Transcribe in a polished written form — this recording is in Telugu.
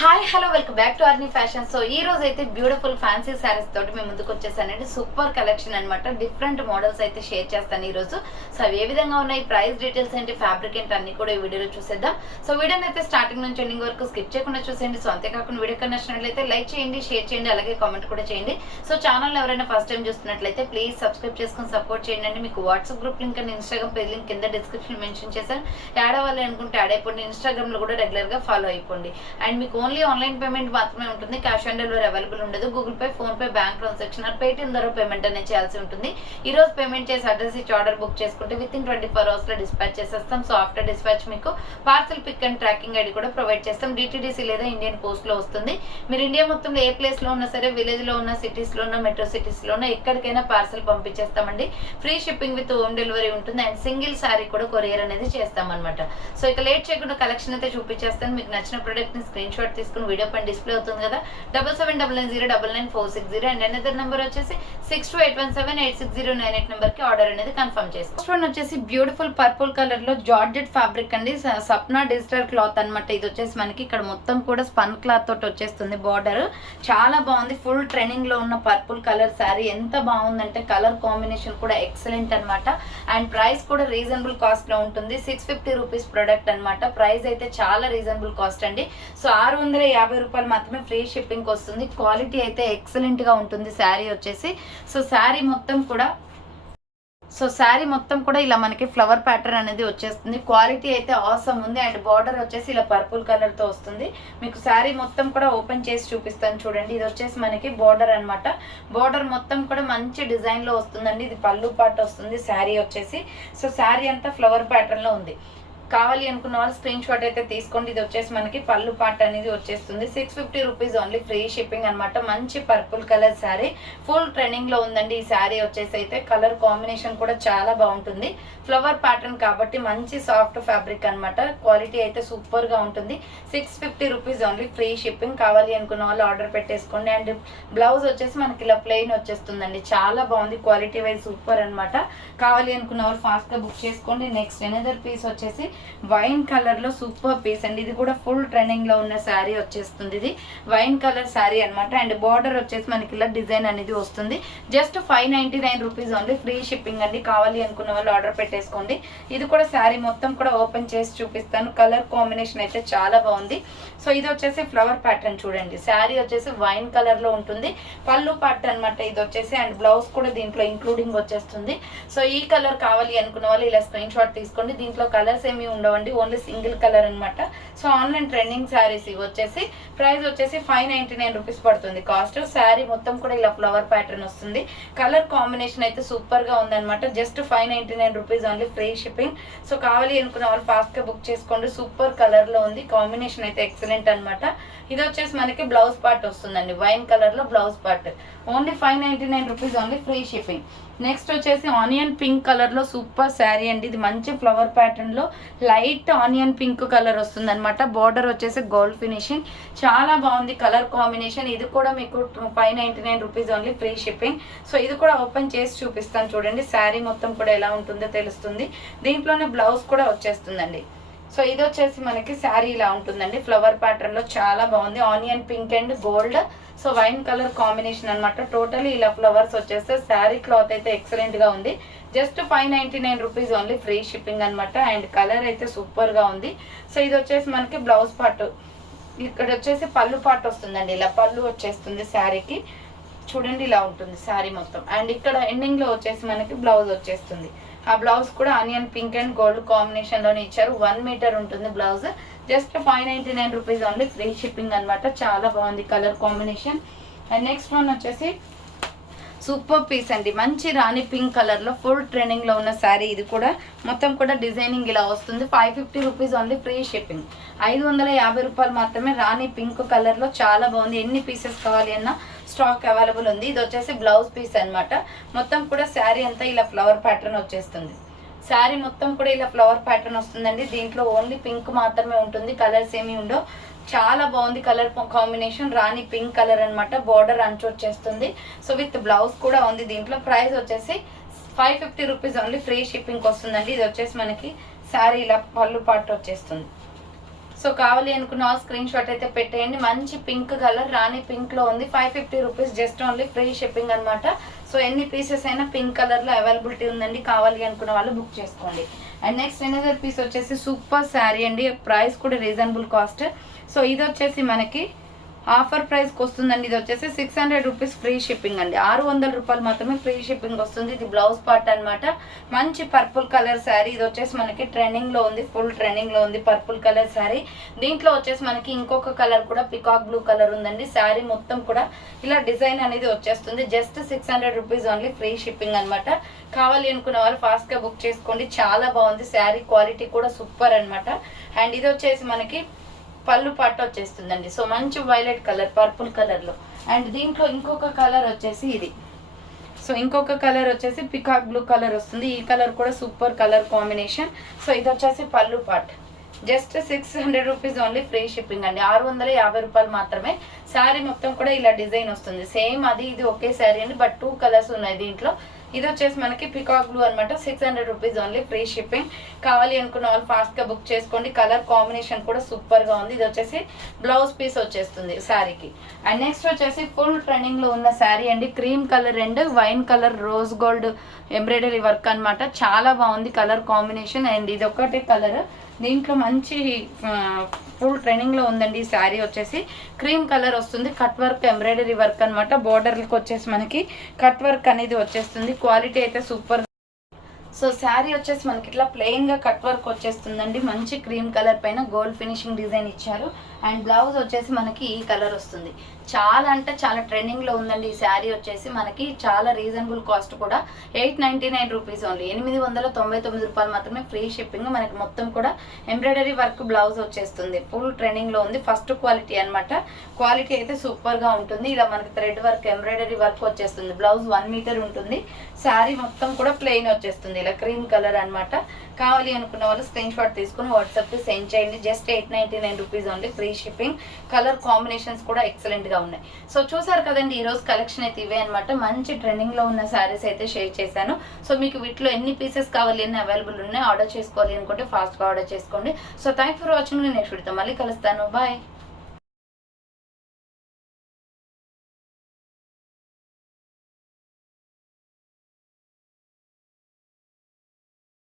Hi hello welcome back to Arni fashion. So ఈ రోజు అయితే బ్యూటిఫుల్ ఫ్యాన్సీ శారీస్ తోటి మేము ముందుకు వచ్చేసానండి. సూపర్ కలెక్షన్ అనమాట. డిఫరెంట్ మోడల్స్ అయితే షేర్ చేస్తాను ఈ రోజు. సో అవి ఏ విధంగా ఉన్నాయి, ప్రైస్ డీటెయిల్స్ ఏంటి, ఫ్యాబ్రిక్ ఏంటి అన్ని కూడా ఈ వీడియోలో చూసేద్దాం. సో వీడియోని అయితే స్టార్టింగ్ నుంచి ఎండింగ్ వరకు స్కిప్ చేయకుండా చూసేయండి. సో అంతేకాకుండా వీడియో కన్నా నచ్చినట్లయితే లైక్ చేయండి, షేర్ చేయండి, అలాగే కామెంట్ కూడా చేయండి. సో ఛానల్ ఎవరైనా ఫస్ట్ టైం చూస్తున్నట్లయితే ప్లీజ్ సబ్స్క్రైబ్ చేసుకుని సపోర్ట్ చేయండి. మీకు WhatsApp group link and Instagram page link కింద డిస్క్రిప్షన్ మెన్షన్ చేశాను. యాడ్ అవ్వాలి అనుకుంటే యాడ్ అయిపోండి. ఇన్స్టాగ్రామ్ లో కూడా రెగ్యులర్ గా ఫాలో అయిపోండి. అండ్ మీకు ఓన్లీ ఆన్లైన్ పేమెంట్ మాత్రమే ఉంటుంది. క్యాష్ ఆన్ డెలివరీ అవైలబుల్ ఉండదు. Google Pay, PhonePe, bank transaction or Paytm ద్వారా పేమెంట్ అనేది చేయాల్సి ఉంటుంది. ఈ రోజు పేమెంట్ చేసి అడ్రస్ ఇచ్చి ఆర్డర్ బుక్ చేసుకుంటే విత్ ఇన్ 24 hours లో డిస్పాచ్ చేసేస్తాం. సో ఆఫ్టర్ డిస్పాచ్ మీకు parcel pick and tracking ID కూడా ప్రొవైడ్ చేస్తాం. డిటిడిసి లేదా ఇండియన్ పోస్ట్ లో వస్తుంది. మీరు ఇండియా మొత్తంలో ఏ ప్లేస్ లో ఉన్నా సరే, విలేజ్ లో ఉన్న, సిటీస్ లో ఉన్న, మెట్రో సిటీస్ లో ఉన్న ఎక్కడికైనా పార్సల్ పంపించేస్తామండి. Free shipping with home delivery ఉంటుంది. అండ్ సింగిల్ సారీ కూడా కొరియర్ అనేది చేస్తామన్నమాట. సో ఇక లేట్ చేయకుండా కలెక్షన్ అయితే చూపించేస్తాను. మీకు నచ్చిన ప్రొడక్ట్ ని స్క్రీన్ షాట్ తీసుకుని వీడియో పైన డిస్ప్లే అవుతుంది కదా, 7799099460 అండ్ అనదర్ నెంబర్ వచ్చేసి 6281786098 నెంబర్ కి ఆర్డర్ అనేది కన్ఫర్మ్ చేసుకోండి. వచ్చేసి బ్యూటిఫుల్ పర్పుల్ కలర్ లో జార్జెట్ ఫ్యాబ్రిక్ అండి. సప్నా డిజిటల్ క్లాత్ అనమాట. ఇది వచ్చేసి మనకి ఇక్కడ మొత్తం కూడా స్పన్ క్లాత్ తోటి వచ్చేస్తుంది. బార్డర్ చాలా బాగుంది. ఫుల్ ట్రెండింగ్ లో ఉన్న పర్పుల్ కలర్ శారీ ఎంత బాగుందంటే కలర్ కాంబినేషన్ కూడా ఎక్సలెంట్ అనమాట. అండ్ ప్రైస్ కూడా రీజనబుల్ కాస్ట్ లో ఉంటుంది. 650 రూపీస్ ప్రొడక్ట్ అనమాట. ప్రైస్ అయితే చాలా రీజనబుల్ కాస్ట్ అండి. సో 650 రూపాయలు మాత్రమే ఫ్రీ షిప్పింగ్ వస్తుంది. క్వాలిటీ అయితే ఎక్సలెంట్ గా ఉంటుంది శారీ వచ్చేసి. సో శారీ మొత్తం కూడా ఇలా మనకి ఫ్లవర్ ప్యాటర్న్ అనేది వచ్చేస్తుంది. క్వాలిటీ అయితే ఆసమ్ ఉంది. అండ్ బార్డర్ వచ్చేసి ఇలా పర్పుల్ కలర్ తో వస్తుంది. మీకు శారీ మొత్తం కూడా ఓపెన్ చేసి చూపిస్తాను చూడండి. ఇది వచ్చేసి మనకి బార్డర్ అనమాట. బార్డర్ మొత్తం కూడా మంచి డిజైన్ లో వస్తుందండి. ఇది పళ్ళు పార్ట్ వస్తుంది శారీ వచ్చేసి. సో శారీ అంతా ఫ్లవర్ ప్యాటర్న్ లో ఉంది. కావాలి అనుకున్న వాళ్ళు స్క్రీన్ షాట్ అయితే తీసుకోండి. ఇది వచ్చేసి మనకి పళ్ళు పార్ట్ అనేది వచ్చేస్తుంది. 650 రూపీస్ ఓన్లీ ఫ్రీ షిప్పింగ్ అనమాట. మంచి purple colour sari full trending లో ఉందండి. ఈ శారీ వచ్చేసి అయితే కలర్ కాంబినేషన్ కూడా చాలా బాగుంటుంది. ఫ్లవర్ ప్యాటర్న్ కాబట్టి మంచి సాఫ్ట్ ఫ్యాబ్రిక్ అనమాట. క్వాలిటీ అయితే సూపర్ గా ఉంటుంది. 650 రూపీస్ ఓన్లీ ఫ్రీ షిప్పింగ్. కావాలి అనుకున్న వాళ్ళు ఆర్డర్ పెట్టేసుకోండి. అండ్ బ్లౌజ్ వచ్చేసి మనకి ఇలా ప్లెయిన్ వచ్చేస్తుందండి. చాలా బాగుంది. క్వాలిటీ వైజ్ సూపర్ అనమాట. కావాలి అనుకున్న వాళ్ళు ఫాస్ట్ గా బుక్ చేసుకోండి. నెక్స్ట్ ఎనదర్ పీస్ వచ్చేసి వైన్ కలర్ లో సూపర్ పీస్ అండి. ఇది కూడా ఫుల్ ట్రెండింగ్ లో ఉన్న శారీ వచ్చేస్తుంది. ఇది వైన్ కలర్ శారీ అనమాట. అండ్ బార్డర్ వచ్చేసి మనకి ఇలా డిజైన్ అనేది వస్తుంది. Just 599 rupees only free shipping అండి. కావాలి అనుకున్న వాళ్ళు ఆర్డర్ పెట్టేసుకోండి. ఇది కూడా శారీ మొత్తం కూడా ఓపెన్ చేసి చూపిస్తాను. కలర్ కాంబినేషన్ అయితే చాలా బాగుంది. సో ఇది వచ్చేసి ఫ్లవర్ ప్యాటర్న్ చూడండి. శారీ వచ్చేసి వైన్ కలర్ లో ఉంటుంది. పళ్ళు పార్ట్ అనమాట ఇది వచ్చేసి. అండ్ బ్లౌజ్ కూడా దీంట్లో ఇంక్లూడింగ్ వచ్చేస్తుంది. సో ఈ కలర్ కావాలి అనుకున్న వాళ్ళు ఇలా స్క్రీన్ షాట్ తీసుకోండి. దీంట్లో కలర్స్ ఏమి ఉండవండి, ఓన్లీ సింగిల్ కలర్ అనమాట. సో ఆన్లైన్ ట్రెండింగ్ శారీస్ ఇవి వచ్చేసి ప్రైస్ వచ్చేసి 599 రూపీస్ పడుతుంది కాస్ట్. శారీ మొత్తం కూడా ఇలా ఫ్లవర్ ప్యాటర్న్ వస్తుంది. కలర్ కాంబినేషన్ అయితే సూపర్ గా ఉందన్నమాట. Just 599 rupees only free shipping. So కావాలి అనుకున్న వాళ్ళు ఫాస్ట్ గా బుక్ చేసుకోండి. సూపర్ కలర్ లో ఉంది. కాంబినేషన్ అయితే ఎక్సలెంట్ అనమాట. ఇది వచ్చేసి మనకి బ్లౌజ్ పార్ట్ వస్తుందండి. వైన్ కలర్ లో blouse part only 599 rupees only free shipping. Next వచ్చేసి ఆనియన్ పింక్ కలర్ లో సూపర్ శారీ అండి. ఇది మంచి ఫ్లవర్ ప్యాటర్న్ లో లైట్ ఆనియన్ పింక్ కలర్ వస్తుంది అనమాట. బార్డర్ వచ్చేసి గోల్డ్ ఫినిషింగ్ చాలా బాగుంది కలర్ కాంబినేషన్. ఇది కూడా మీకు 599 rupees only free shipping. So ఇది కూడా ఓపెన్ చేసి చూపిస్తాను చూడండి. శారీ మొత్తం కూడా ఎలా ఉంటుందో తెలుస్తుంది. దీంట్లోనే బ్లౌజ్ కూడా వచ్చేస్తుందండి. సో ఇది వచ్చేసి మనకి శారీ ఇలా ఉంటుందండి. ఫ్లవర్ ప్యాటర్న్ లో చాలా బాగుంది. Onion pink and gold so wine colour combination అనమాట. టోటలీ ఇలా ఫ్లవర్స్ వచ్చేస్తే శారీ క్లాత్ అయితే ఎక్సలెంట్ గా ఉంది. Just 599 rupees only free shipping అనమాట. అండ్ కలర్ అయితే సూపర్ గా ఉంది. సో ఇది వచ్చేసి మనకి బ్లౌజ్ పార్ట్. ఇక్కడ వచ్చేసి పళ్ళు పార్ట్ వస్తుందండి. ఇలా పళ్ళు వచ్చేస్తుంది శారీకి చూడండి. ఇలా ఉంటుంది శారీ మొత్తం. అండ్ ఇక్కడ ఎండింగ్ లో వచ్చేసి మనకి బ్లౌజ్ వచ్చేస్తుంది. ఆ బ్లౌజ్ కూడా onion pink and gold combination లోనే ఇచ్చారు. 1 మీటర్ ఉంటుంది blouse. Just 599 rupees only free shipping అనమాట. చాలా బాగుంది colour combination. And next one వచ్చేసి సూపర్ పీస్ అండి. మంచి రాణి పింక్ కలర్ లో ఫుల్ ట్రెండింగ్ లో ఉన్న శారీ. ఇది కూడా మొత్తం కూడా డిజైనింగ్ ఇలా వస్తుంది. 550 రూపీస్ ఓన్లీ ఫ్రీ షిప్పింగ్. 550 రూపాయలు మాత్రమే. రాణి పింక్ కలర్ లో చాలా బాగుంది. ఎన్ని పీసెస్ కావాలి అన్నా స్టాక్ అవైలబుల్ ఉంది. ఇది వచ్చేసి బ్లౌజ్ పీస్ అనమాట. మొత్తం కూడా శారీ అంతా ఇలా ఫ్లవర్ ప్యాటర్న్ వచ్చేస్తుంది. శారీ మొత్తం కూడా ఇలా ఫ్లవర్ ప్యాటర్న్ వస్తుందండి. దీంట్లో ఓన్లీ పింక్ మాత్రమే ఉంటుంది. కలర్స్ ఏమి ఉండవు. చాలా బాగుంది కలర్ కాంబినేషన్. రాణి పింక్ కలర్ అనమాట. బార్డర్ అంచు వచ్చేస్తుంది. సో విత్ బ్లౌజ్ కూడా ఉంది. దీంట్లో ప్రైస్ వచ్చేసి 550 రూపీస్ ఓన్లీ ఫ్రీ షిప్పింగ్ వస్తుందండి. ఇది వచ్చేసి మనకి శారీ ఇలా పళ్ళు పార్ట్ వచ్చేస్తుంది. సో కావాలి అనుకున్న స్క్రీన్ షాట్ అయితే పెట్టేయండి. మంచి పింక్ కలర్ రాణి పింక్ లో ఉంది. 550 rupees just only, free shipping అనమాట. సో ఎన్ని పీసెస్ అయినా పింక్ కలర్ లో అవైలబిలిటీ ఉందండి. కావాలి అనుకున్న వాళ్ళు బుక్ చేసుకోండి. అండ్ నెక్స్ట్ ఎనదర్ పీస్ వచ్చేసి సూపర్ శారీ అండి. ప్రైస్ కూడా రీజనబుల్ కాస్ట్. సో ఇది వచ్చేసి మనకి ఆఫర్ ప్రైస్కి వస్తుందండి. ఇది వచ్చేసి 600 రూపీస్ ఫ్రీ షిప్పింగ్ అండి. 600 రూపాయలు మాత్రమే ఫ్రీ షిప్పింగ్ వస్తుంది. ఇది బ్లౌజ్ పార్ట్ అనమాట. మంచి పర్పుల్ కలర్ శారీ. ఇది వచ్చేసి మనకి ట్రెండింగ్ లో ఉంది, ఫుల్ ట్రెండింగ్ లో ఉంది పర్పుల్ కలర్ శారీ. దీంట్లో వచ్చేసి మనకి ఇంకొక కలర్ కూడా పికాక్ బ్లూ కలర్ ఉందండి. శారీ మొత్తం కూడా ఇలా డిజైన్ అనేది వచ్చేస్తుంది. Just 600 rupees only, free shipping అనమాట. కావాలి అనుకున్న వాళ్ళు ఫాస్ట్ గా బుక్ చేసుకోండి. చాలా బాగుంది శారీ, క్వాలిటీ కూడా సూపర్ అనమాట. అండ్ ఇది వచ్చేసి మనకి పళ్ళు పాట వచ్చేస్తుందండి. సో మంచి వైలెట్ కలర్ పర్పుల్ కలర్ లో. అండ్ దీంట్లో ఇంకొక కలర్ వచ్చేసి ఇది. సో ఇంకొక కలర్ వచ్చేసి పికాక్ బ్లూ కలర్ వస్తుంది. ఈ కలర్ కూడా సూపర్ కలర్ కాంబినేషన్. సో ఇది వచ్చేసి పళ్ళు pot. Just 600 rupees only, free shipping అండి. 650 రూపాయలు మాత్రమే. శారీ మొత్తం కూడా ఇలా డిజైన్ వస్తుంది. సేమ్ అది ఇది ఒకే శారీ అండి, బట్ 2 కలర్స్ ఉన్నాయి దీంట్లో. ఇది వచ్చేసి మనకి పికాక్ బ్లూ అనమాట. 600 రూపీస్ ఓన్లీ, ఫ్రీ షిప్పింగ్. కావాలి అనుకున్న వాళ్ళు ఫాస్ట్ గా బుక్ చేసుకోండి. కలర్ కాంబినేషన్ కూడా సూపర్ గా ఉంది. ఇది వచ్చేసి బ్లౌజ్ పీస్ వచ్చేస్తుంది శారీకి. అండ్ నెక్స్ట్ వచ్చేసి ఫుల్ ట్రెండింగ్ లో ఉన్న శారీ అండి. Cream colour and wine colour rose gold embroidery work అనమాట. చాలా బాగుంది కలర్ కాంబినేషన్. అండ్ ఇది ఒకటే కలర్. దీంట్లో మంచి ఫుల్ ట్రెండింగ్ లో ఉందండి. ఈ శారీ వచ్చేసి క్రీమ్ కలర్ వస్తుంది. కట్ వర్క్ ఎంబ్రాయిడరీ వర్క్ అనమాట. బోర్డర్లకు వచ్చేసి మనకి కట్ వర్క్ అనేది వచ్చేస్తుంది. క్వాలిటీ అయితే సూపర్. సో శారీ వచ్చేసి మనకి ఇట్లా ప్లెయిన్ గా కట్ వర్క్ వచ్చేస్తుందండి. మంచి క్రీమ్ కలర్ పైన గోల్డ్ ఫినిషింగ్ డిజైన్ ఇచ్చారు. అండ్ బ్లౌజ్ వచ్చేసి మనకి ఈ కలర్ వస్తుంది. చాలా అంటే చాలా ట్రెండింగ్ లో ఉందండి ఈ శారీ వచ్చేసి. మనకి చాలా రీజనబుల్ కాస్ట్ కూడా. 899 రూపీస్ ఓన్లీ, 899 రూపాయలు మాత్రమే, ఫ్రీ షిప్పింగ్. మనకి మొత్తం కూడా ఎంబ్రాయిడరీ వర్క్ బ్లౌజ్ వచ్చేస్తుంది. ఫుల్ ట్రెండింగ్ లో ఉంది. ఫస్ట్ క్వాలిటీ అనమాట. క్వాలిటీ అయితే సూపర్ గా ఉంటుంది. ఇలా మనకి థ్రెడ్ వర్క్ ఎంబ్రాయిడరీ వర్క్ వచ్చేస్తుంది. బ్లౌజ్ 1 మీటర్ ఉంటుంది. శారీ మొత్తం కూడా ప్లెయిన్ వచ్చేస్తుంది. ఇలా క్రీమ్ కలర్ అనమాట. కావాలి అనుకున్న వాళ్ళు స్క్రీన్ షాట్ తీసుకుని వాట్సాప్ కి సెండ్ చేయండి. Just 899 rupees only, free shipping. Colour combinations కూడా ఎక్సలెంట్ గా ఉన్నాయి. సో చూసారు కదండి, ఈ రోజు కలెక్షన్ అయితే ఇవే అనమాట. మంచి ట్రెండింగ్ లో ఉన్న శారీస్ అయితే షేర్ చేశాను. సో మీకు వీటిలో ఎన్ని పీసెస్ కావాలి అని అవైలబుల్ ఉన్నాయి. ఆర్డర్ చేసుకోవాలి అనుకుంటే ఫాస్ట్ గా ఆర్డర్ చేసుకోండి. So thank for watching. Next వీడియోతో మళ్ళీ కలుస్తాను. బాయ్.